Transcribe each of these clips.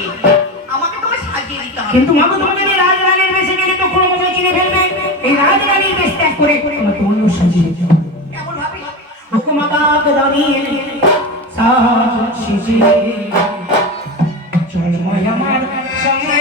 দিয়ে আমাকে তোমায় সাজিয়ে দিতে হবে। কিন্তু মাগো তোমাকে এই রাজ রানীর বেশে গেলে তো কোনো কোনো চিনে ফেলবে? এই রাজরানীর বেশ ত্যাগ করে তোমাকে অন্য সাজিয়ে দিতে হবে। কেমন ভাবে হুকুমা কাক দাঁড়িয়ে সাজ সেজে। চল ময় আমার সঙ্গে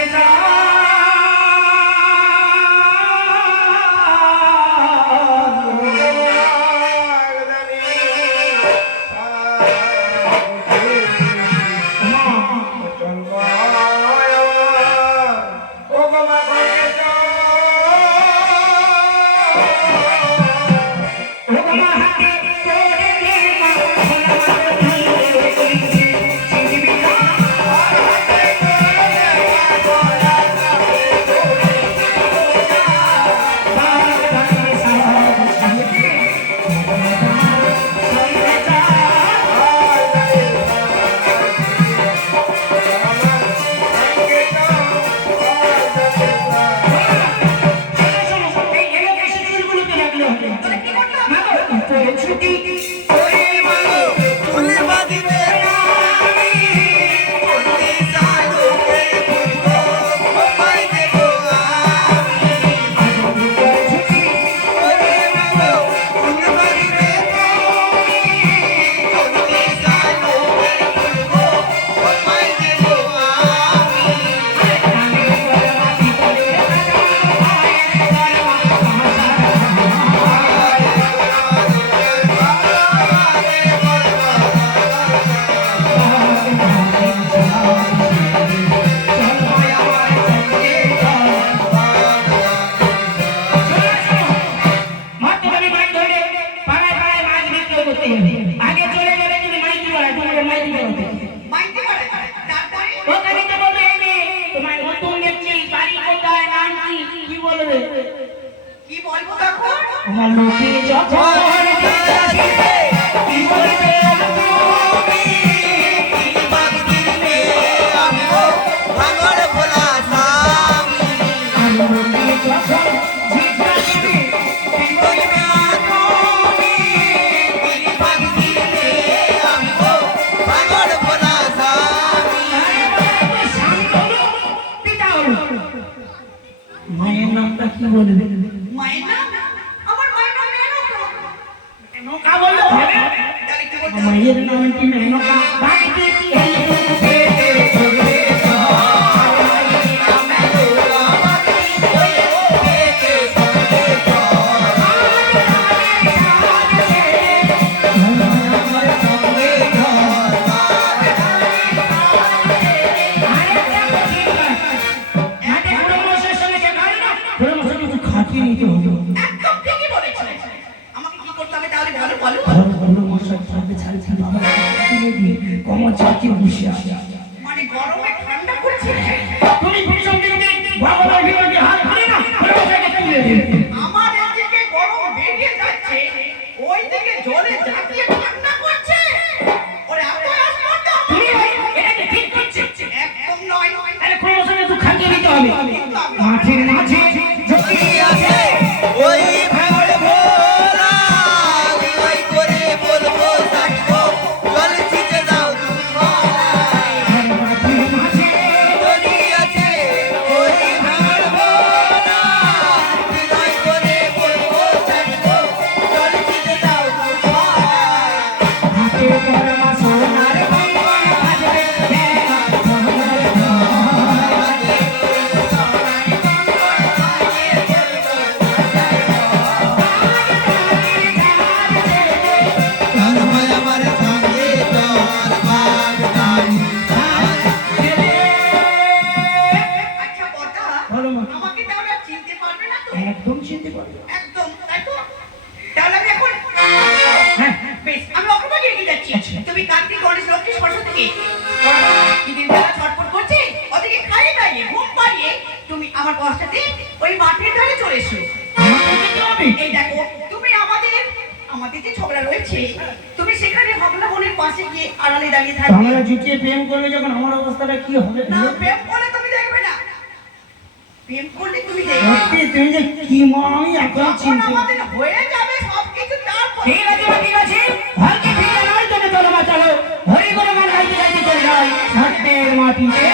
পিতা হলো। মায়ের নামটা কি বলবে? মায়ের নাম আমার মায়ের নাম মেনকা মেনকা বললে হবে তাহলে কি বলতে হবে? মায়ের নাম কি মেনকা মানে গরমে ঠান্ডা করছে? তুমি পিছন দিকে বাবা ভিতরে হাত ধরে না ঘর মশাইকে তুলে দিন। আমার এদিকে গরম বেরিয়ে যাচ্ছে ওই দিকে জলে জাকিয়ে ঠান্ডা করছে। ওরে এত আসপর্দা তুমি ভাই ঠিক করছে। একদম নয়। তাহলে ঘর মশাইকে একটু খাটিয়ে নিতে হবে। মাঠের মাঝে আমাকে তাহলে চিনতে পারবে না তো? একদম চিনতে পারবে একদম তাই তো? তাহলে আমি এখন হ্যাঁ। বেশ আমি অপরাধ এগিয়ে যাচ্ছি। আচ্ছা। তুমি কার্তিক গণেশ লক্ষ্মী সরস্বতী কি দিন বেলা ছটফট করছে ওদিকে খাইয়ে দাইয়ে ঘুম পাড়িয়ে তুমি আমার ওই মাঠের ধারে চলে এসো। এই দেখো তুমি আমাদের আমাদের যে ঝগড়া রয়েছে তুমি সেখানে হগলা বোনের পাশে গিয়ে আড়ালে দাঁড়িয়ে থাকবে। আমরা জুটিয়ে প্রেম করলে যখন আমার অবস্থাটা কি হবে? না প্রেম করলে প্রেম করলে তুমি দেখবে তুমি যে কি মা আমি এখন যখন আমাদের হয়ে যাবে সবকিছু তারপর ঠিক আছে ঠিক আছে। ঘরকে ফিরে নয় তবে চলো মা চলো হরি করে গাইতে গাইতে চলে যাই ঘাটের মাটিতে